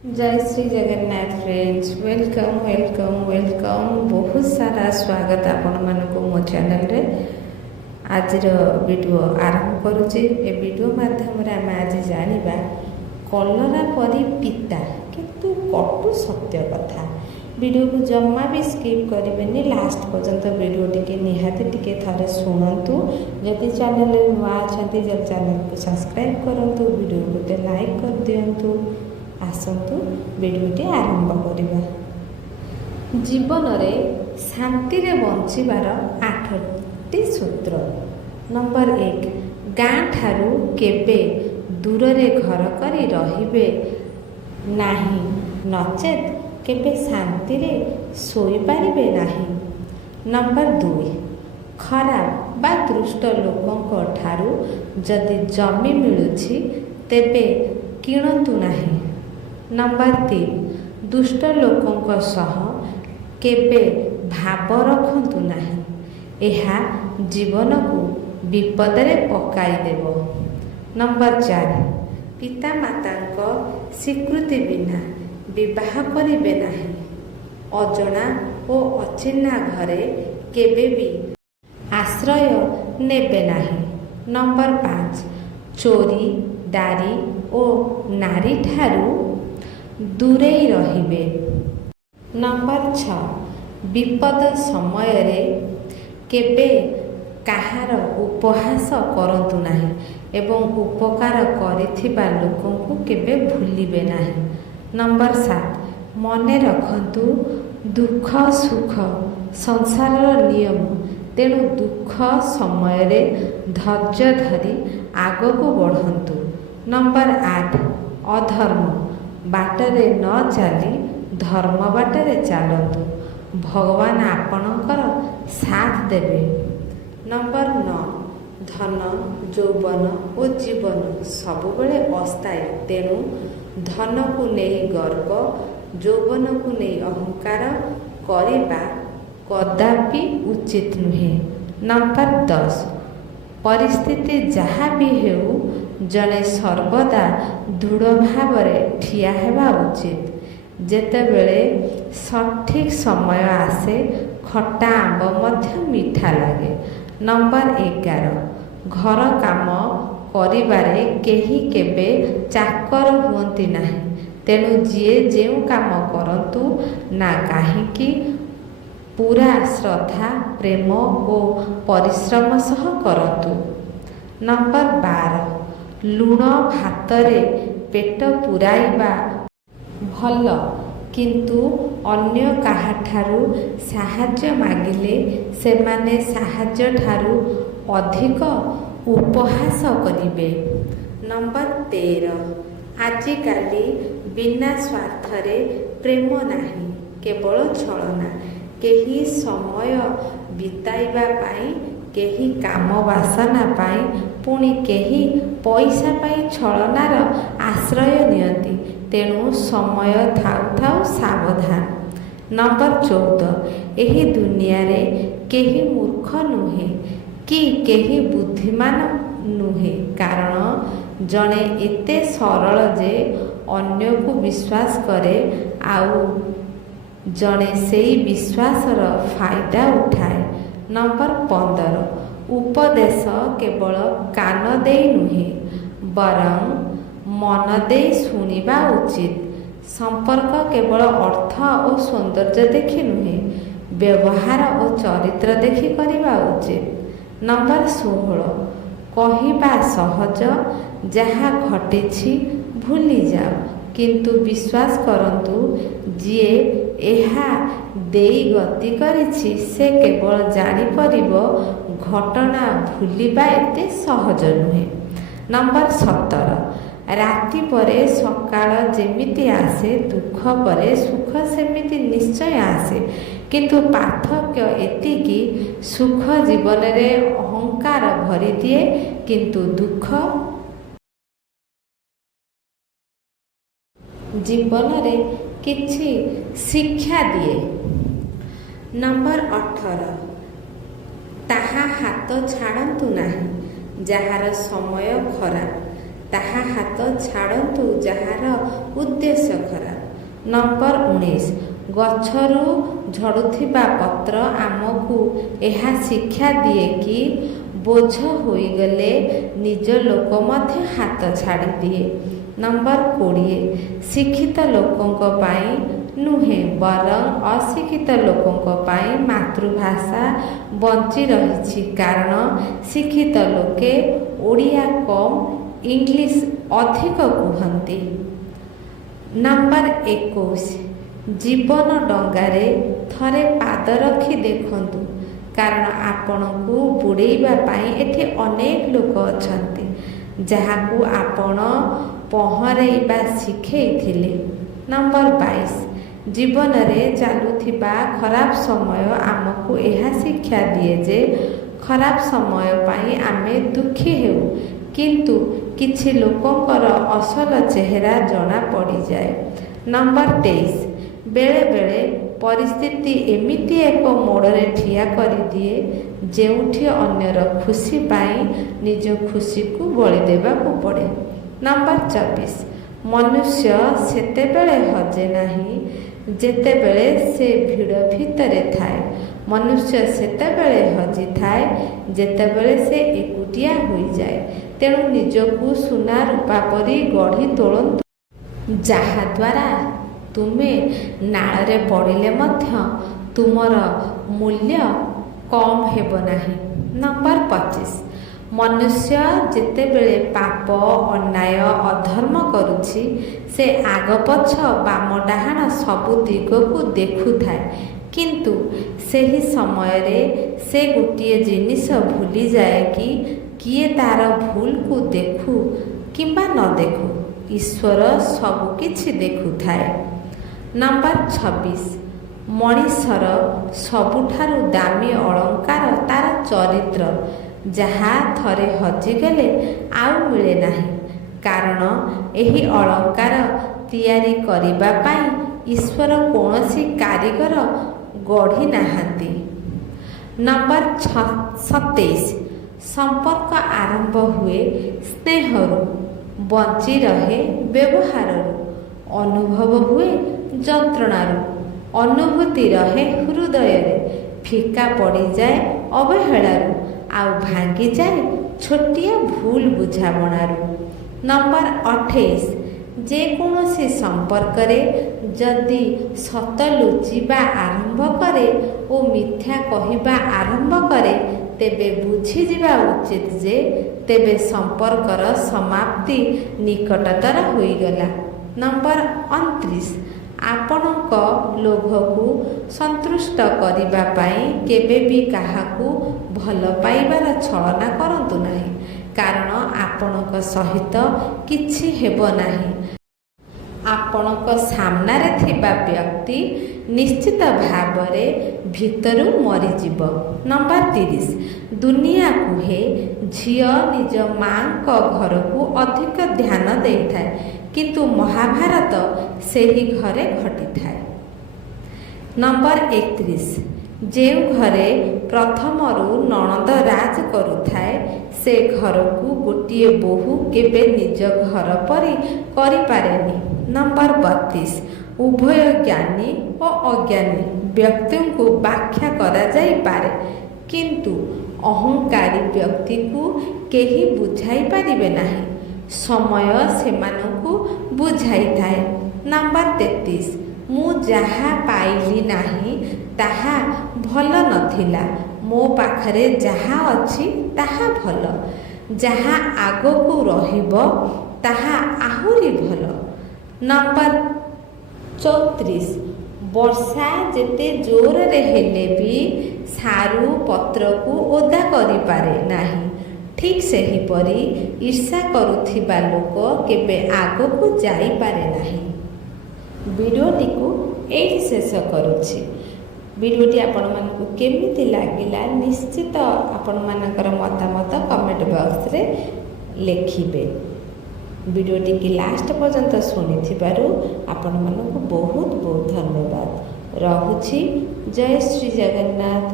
जय Shri Jagannath friends, welcome welcome welcome. बहुत सारा स्वागत आपण मानक मो चैनल रे। आज वीडियो आरंभ करुचे। ए वीडियो माध्यम रे आम आज जानिबा कलरा परी पिता किंतु कटु सत्य कथा। वीडियो को जम्मा भी स्किप करेंगे, लास्ट पर्यंत वीडियो टी निहाती टिके थरे शुणु। जदि चैनल नुआ अच्छा जब चैनल को सब्सक्राइब करूँ, वीडियो गोटे लाइक कर दिंतु। आसतु वीडियोटी आरंभ करिबा। जीवन रे शांति रे बंचिबार 8टी सूत्र। नंबर 1, गाँ ठारू केबे दूर रे घर करी रहिबे नाही, नचेत केबे शांति रे सोई पारिबे नाही। नंबर 2, खराब बा दुष्ट लोकंक ठारू जदि जमी मिलुछि तेबे किणतु नाही। नंबर 3, दुष्ट लोकंक सह केबे भाव रखंतु नाही, एहा जीवन को विपद रे पकाई देबो। नंबर 4, पिता मातांक स्वीकृति बिना विवाह करिबे नाही, अजणा ओ अचिन्हा घरे केबे भी आश्रय नेबे नाही। नंबर 5, चोरी दारी ओ नारी ठारू दूरे रहिबे। नंबर 6, विपद समय रे केबे काहार उपहास करंतु नाही एवं उपकार करिथिबा लोकंकु केबे भूलिबे नाही। नंबर 7, मने रखंतु दुख सुख संसारर नियम, तेणु दुख समय रे धैर्य धरी आग को बढ़ंतु। नंबर 8, अधर्म बाटरे न चली धर्म बाटरे चलतु, भगवान आपणकर साथ देवे। नंबर 9, धन यौवन और जीवन सबुबले अस्थायी, तेणु धन को नहीं गर्व यौवन को नहीं अहंकार करिबा कदापि उचित नुहे। नंबर 10, परिस्थिति जहाँ भी हेउ जड़े सर्वदा दृढ़ भाव ठिया हेबा उचित। जेतेबेले सठिक समय आसे खट्टा आंब मध्य मीठा लगे। नंबर 11, घर काम करिबारे केही केबे चाकर हुअंती नाही, तेणु जीए जेउ काम करंतु ना काहींकी पूरा श्रद्धा प्रेम और परिश्रम सह करंतु। नंबर 12, लुण भातरे पेट पुराइबा भल, किंतु अन्य काहाठारू साहाय्य मागिले सेमाने साहाय्य ठारू अधिक उपहास करिबे। नंबर 13, आजिकाली बिना स्वार्थरे प्रेम नाही, केवल छलना। केही समय बिताइबा पाई, केही काम वासना पाई, पुणी केही पैसा पाई छलनार आश्रय नियंती, तेणु समय थाउ थाउ सावधान। नंबर 14, एही दुनिया रे केही मूर्ख नुहे कि केही बुद्धिमान नुहे, कारण जणे एते सरल जे अन्य को विश्वास करे, आउ जणे सेई विश्वासर फायदा उठाए। नंबर 15, उपदेश केवल कान दे नुहे बरं मन दे शुणिबा उचित। संपर्क केवल अर्थ और सौंदर्य देखि नुहे, व्यवहार और चरित्र देखि करिबा उचित। नंबर 16, कहिबा सहज, जहाँ घटिछि भूली जाओ, किंतु विश्वास करंतु जिए एहा देई गति करिछि से केवल जानी परिबो, घटना भूलिबा एते सहज नुहे। नंबर 17, राति परे सकाळ जेमिति आसे, दुख परे सुख सेमिति निश्चय आसे, किंतु पार्थक्य एतिकी सुख जीवन रे अहंकार भरी दिए, किंतु दुख जीवन रे किछि शिक्षा दिए। नंबर 18, ताहा हाथ छाड़ंतु नाही, जहार समय खराब, ତାହା ହାତ ଛାଡ଼ନ୍ତୁ ଯାହାର ଉଦ୍ଦେଶ୍ୟ ଖରାପ। ନମ୍ବର 19 ଗଛରୁ ଝଡ଼ୁଥିବା ପତ୍ର ଆମକୁ ଏହା ଶିକ୍ଷା ଦିଏ କି ବୋଝ ହୋଇଗଲେ ନିଜ ଲୋକ ମଧ୍ୟ ହାତ ଛାଡ଼ିଦିଏ। ନମ୍ବର 20 ଶିକ୍ଷିତ ଲୋକଙ୍କ ପାଇଁ ନୁହେଁ ବରଂ ଅଶିକ୍ଷିତ ଲୋକଙ୍କ ପାଇଁ ମାତୃଭାଷା ବଞ୍ଚି ରହିଛି, କାରଣ ଶିକ୍ଷିତ ଲୋକେ ଓଡ଼ିଆ କମ୍ ଇଂଲିଶ ଅଧିକ କୁହନ୍ତି। ନମ୍ବର 21 ଜୀବନ ଡଙ୍ଗାରେ ଥରେ ପାଦ ରଖି ଦେଖନ୍ତୁ, କାରଣ ଆପଣଙ୍କୁ ବୁଡ଼େଇବା ପାଇଁ ଏଠି ଅନେକ ଲୋକ ଅଛନ୍ତି ଯାହାକୁ ଆପଣ ପହଁରେଇବା ଶିଖେଇଥିଲେ। ନମ୍ବର 22 ଜୀବନରେ ଚାଲୁଥିବା ଖରାପ ସମୟ ଆମକୁ ଏହା ଶିକ୍ଷା ଦିଏ ଯେ ଖରାପ ସମୟ ପାଇଁ ଆମେ ଦୁଃଖୀ ହେଉ, କିନ୍ତୁ କିଛି ଲୋକଙ୍କର ଅସଲ ଚେହେରା ଜଣାପଡ଼ିଯାଏ। ନମ୍ବର 23 ବେଳେବେଳେ ପରିସ୍ଥିତି ଏମିତି ଏକ ମୋଡ଼ରେ ଠିଆ କରିଦିଏ ଯେଉଁଠି ଅନ୍ୟର ଖୁସି ପାଇଁ ନିଜ ଖୁସିକୁ ବଳି ଦେବାକୁ ପଡ଼େ। ନମ୍ବର 24 ମନୁଷ୍ୟ ସେତେବେଳେ ହଜେ ନାହିଁ ଯେତେବେଳେ ସେ ଭିଡ଼ ଭିତରେ ଥାଏ। ମନୁଷ୍ୟ ସେତେବେଳେ ହଜିଥାଏ ଯେତେବେଳେ ସେ ଏକୁଟିଆ ହୋଇଯାଏ। ତେଣୁ ନିଜକୁ ସୁନା ରୂପା ପରି ଗଢ଼ି ତୋଳନ୍ତୁ, ଯାହାଦ୍ୱାରା ତୁମେ ନାଳରେ ପଡ଼ିଲେ ମଧ୍ୟ ତୁମର ମୂଲ୍ୟ କମ୍ ହେବ ନାହିଁ। ନମ୍ବର 25 ମନୁଷ୍ୟ ଯେତେବେଳେ ପାପ ଅନ୍ୟାୟ ଅଧର୍ମ କରୁଛି ସେ ଆଗ ପଛ ବାମ ଡାହାଣ ସବୁ ଦିଗକୁ ଦେଖୁଥାଏ, କିନ୍ତୁ ସେହି ସମୟରେ ସେ ଗୋଟିଏ ଜିନିଷ ଭୁଲିଯାଏ କି କିଏ ତାର ଭୁଲକୁ ଦେଖୁ କିମ୍ବା ନ ଦେଖୁ, ଈଶ୍ୱର ସବୁକିଛି ଦେଖୁଥାଏ। ନମ୍ବର 26 ମଣିଷର ସବୁଠାରୁ ଦାମୀ ଅଳଙ୍କାର ତାର ଚରିତ୍ର, ଯାହା ଥରେ ହଜିଗଲେ ଆଉ ମିଳେ ନାହିଁ, କାରଣ ଏହି ଅଳଙ୍କାର ତିଆରି କରିବା ପାଇଁ ଈଶ୍ୱର କୌଣସି କାରିଗର ଗଢ଼ି ନାହାନ୍ତି। ନମ୍ବର 27 ସମ୍ପର୍କ ଆରମ୍ଭ ହୁଏ ସ୍ନେହରୁ, ବଞ୍ଚି ରହେ ବ୍ୟବହାରରୁ, ଅନୁଭବ ହୁଏ ଯନ୍ତ୍ରଣାରୁ, ଅନୁଭୂତି ରହେ ହୃଦୟରେ, ଫିକା ପଡ଼ିଯାଏ ଅବହେଳାରୁ, ଆଉ ଭାଙ୍ଗିଯାଏ ଛୋଟିଆ ଭୁଲ ବୁଝାମଣାରୁ। ନମ୍ବର 28 ଯେକୌଣସି ସମ୍ପର୍କରେ ଯଦି ସତ ଲୁଚିବା ଆରମ୍ଭ କରେ ଓ ମିଥ୍ୟା କହିବା ଆରମ୍ଭ କରେ ତେବେ ବୁଝିଯିବା ଉଚିତ ଯେ ତେବେ ସମ୍ପର୍କର ସମାପ୍ତି ନିକଟତର ହୋଇଗଲା। ନମ୍ବର 29 ଆପଣଙ୍କ ଲୋଭକୁ ସନ୍ତୁଷ୍ଟ କରିବା ପାଇଁ କେବେ ବି କାହାକୁ ଭଲ ପାଇବାର ଛଳନା କରନ୍ତୁ ନାହିଁ, କାରଣ ଆପଣଙ୍କ ସହିତ କିଛି ହେବ ନାହିଁ। ଆପଣଙ୍କ ସାମ୍ନାରେ ଥିବା ବ୍ୟକ୍ତି ନିଶ୍ଚିତ ଭାବରେ ଭିତରୁ ମରିଯିବ। ନମ୍ବର 30 ଦୁନିଆ କୁହେ ଝିଅ ନିଜ ମାଙ୍କ ଘରକୁ ଅଧିକ ଧ୍ୟାନ ଦେଇଥାଏ, କିନ୍ତୁ ମହାଭାରତ ସେହି ଘରେ ଘଟିଥାଏ। ନମ୍ବର 31 ଯେଉଁ ଘରେ ପ୍ରଥମରୁ ନଣନ୍ଦ ରାଜ କରୁଥାଏ ସେ ଘରକୁ ଗୋଟିଏ ବୋହୂ କେବେ ନିଜ ଘର ପରି କରିପାରେନି। ନମ୍ବର 32 ଉଭୟ ଜ୍ଞାନୀ ଓ ଅଜ୍ଞାନୀ ବ୍ୟକ୍ତିଙ୍କୁ ବ୍ୟାଖ୍ୟା କରାଯାଇପାରେ, କିନ୍ତୁ ଅହଙ୍କାରୀ ବ୍ୟକ୍ତିକୁ କେହି ବୁଝାଇ ପାରିବେ ନାହିଁ, ସମୟ ସେମାନଙ୍କୁ ବୁଝାଇଥାଏ। ନମ୍ବର 33 ମୁଁ ଯାହା ପାଇଲି ନାହିଁ ତାହା ଭଲ ନଥିଲା, ମୋ ପାଖରେ ଯାହା ଅଛି ତାହା ଭଲ, ଯାହା ଆଗକୁ ରହିବ ତାହା ଆହୁରି ଭଲ। ନମ୍ବର 34 ବର୍ଷା ଯେତେ ଜୋରରେ ହେଲେ ବି ସାରୁ ପତ୍ରକୁ ଓଦା କରିପାରେ ନାହିଁ, ଠିକ୍ ସେହିପରି ଈର୍ଷା କରୁଥିବା ଲୋକ କେବେ ଆଗକୁ ଯାଇପାରେ ନାହିଁ। ଭିଡ଼ିଓଟିକୁ ଏଇଠି ଶେଷ କରୁଛି। ଭିଡ଼ିଓଟି ଆପଣମାନଙ୍କୁ କେମିତି ଲାଗିଲା ନିଶ୍ଚିତ ଆପଣମାନଙ୍କର ମତାମତ କମେଣ୍ଟ ବକ୍ସରେ ଲେଖିବେ। ଭିଡ଼ିଓଟିକି ଲାଷ୍ଟ ପର୍ଯ୍ୟନ୍ତ ଶୁଣିଥିବାରୁ ଆପଣମାନଙ୍କୁ ବହୁତ ବହୁତ ଧନ୍ୟବାଦ। ରହୁଛି। ଜୟ ଶ୍ରୀ ଜଗନ୍ନାଥ।